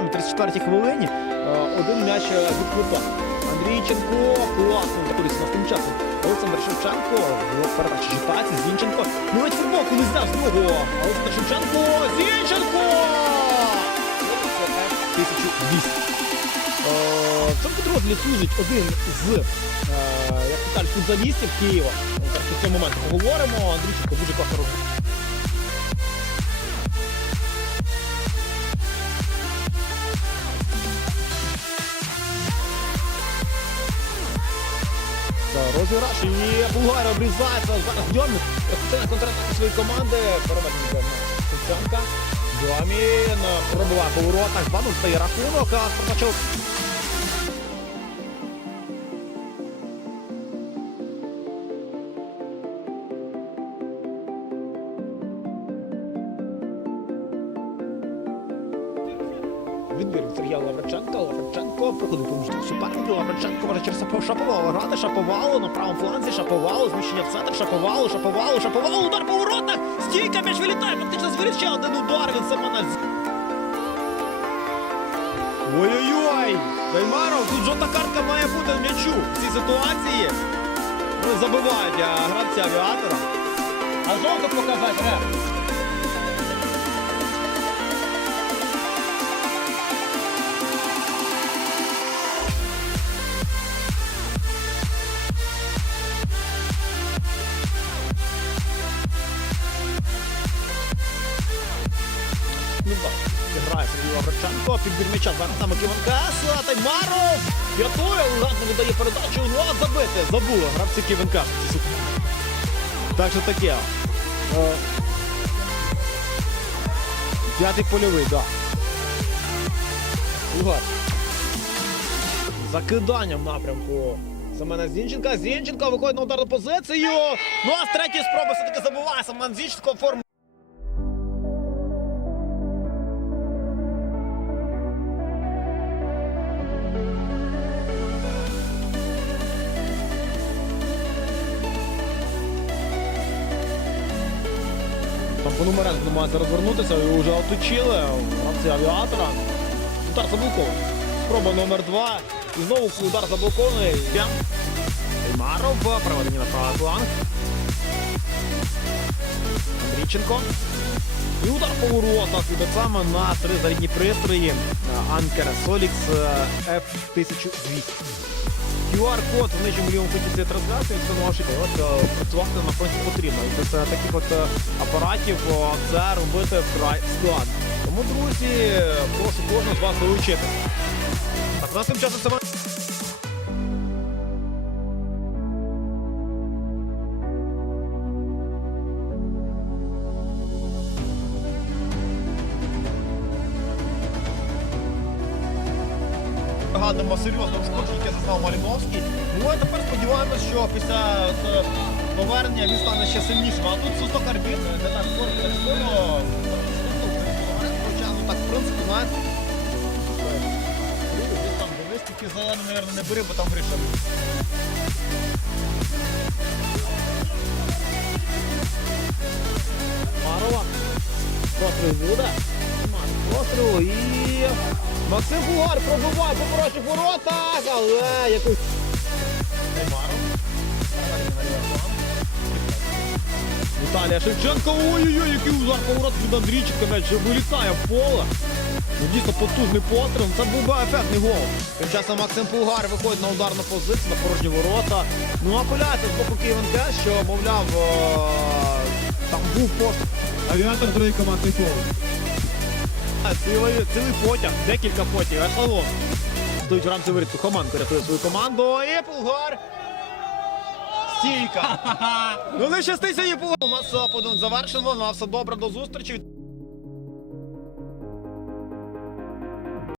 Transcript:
24-й хвилині. Е, Один м'яч е, від квита. Андрійченко класно корисно тим часом. Олександр Шевченко в передачі читається. Зінченко. Ну навіть футболку не зняв з. Олександр Шевченко. Зінченко! 1200. Е, В цьому підрозділі служить один з, е, як кажуть, футболістів Києва. Зараз про цей момент поговоримо. Андрійченко дуже класно робить. Розіграш і Булгар обрізається. Зараз Дьомін розпочинає контратаку своєї команди. Переведення на. Дьомін пробиває по воротах. 2-0 стає рахунок. А Спартачов Відбір від Сергія Лавриченка. Лавриченко проходить поміж суперників. Лавриченко може через Шаповалу грати. Шаповалу на правому фланзі. Шаповалу. Зміщення в центр. Шаповалу. Шаповалу. Шаповалу. Удар по воротах. Стійка м'яч вилітає. Фактично з воріт ще один удар. Він саме на Ой-ой-ой! Таймаров, тут жовта картка має бути в м'ячу в цій ситуації. Ну, забивають а, гравця авіатора. А жовто показати, ре. Ну так, грає Сергій Лавриченко, підбір м'яча зараз там Ківанкаса, Таймаров, п'ятує, Луганко віддає передачу, ну а забити, забули гравці Ківанкаса. Так що таке. Е, П'ятий польовий, так. Да. Закидання в напрямку. Семена Зінченка. Зінченко виходить на ударну позицію. Ну а з третьої спроби все-таки забуває Семен Зінченко форму. По номерах намагається розвернутися, його вже оточили. Гравці авіатора. Удар заблокований. Спроба номер два. І знову удар заблокований. Прям. Еймаров. Проведення на правий фланг. Андрійченко. І удар по воротах. І так само на три зарядні пристрої. Анкер Solix F1200. QR-код в нижньому лівому куті цієї трансляції, це можете от, е, працювати на фронті потрібно. І без е, таких от е, апаратів це робити вкрай складно. Тому, друзі, прошу кожного з вас долучити. Так, у нас тим часом саме. Пригадуємо серйозно ушкодження, яке зазнав Маліновський. Ну а тепер сподіваємось, що після повернення він стане ще сильнішим. А тут сусток арбіт, не так скоро. Ну так, в принципі, знаєте. Там дивись, тільки зелений, мабуть, не бери, бо там гриша. Марова. Постріл буде. Постріл і Максим Бугар пробиває по порожніх воротах, але якось. Віталія Шевченко. Ой-ой-ой, який удар по воротах від Андрійченка, м'яч вилітає в поле. Ну, дійсно потужний постріл. Це був би ефектний гол. Тим часом Максим Пулгар виходить на ударну позицію, на порожні ворота. Ну, апеляція з боку Київенка, що, мовляв, е, там був постріл. Авіатор другий командний фол. Цілий, цілий потяг, декілька потягів, ешелон. Стоїть в рамці вирідку. Сухоманко рятує свою команду. І Пулгар. Стійка. ну не щаститься нас е, подон завершено. На все добре до зустрічі.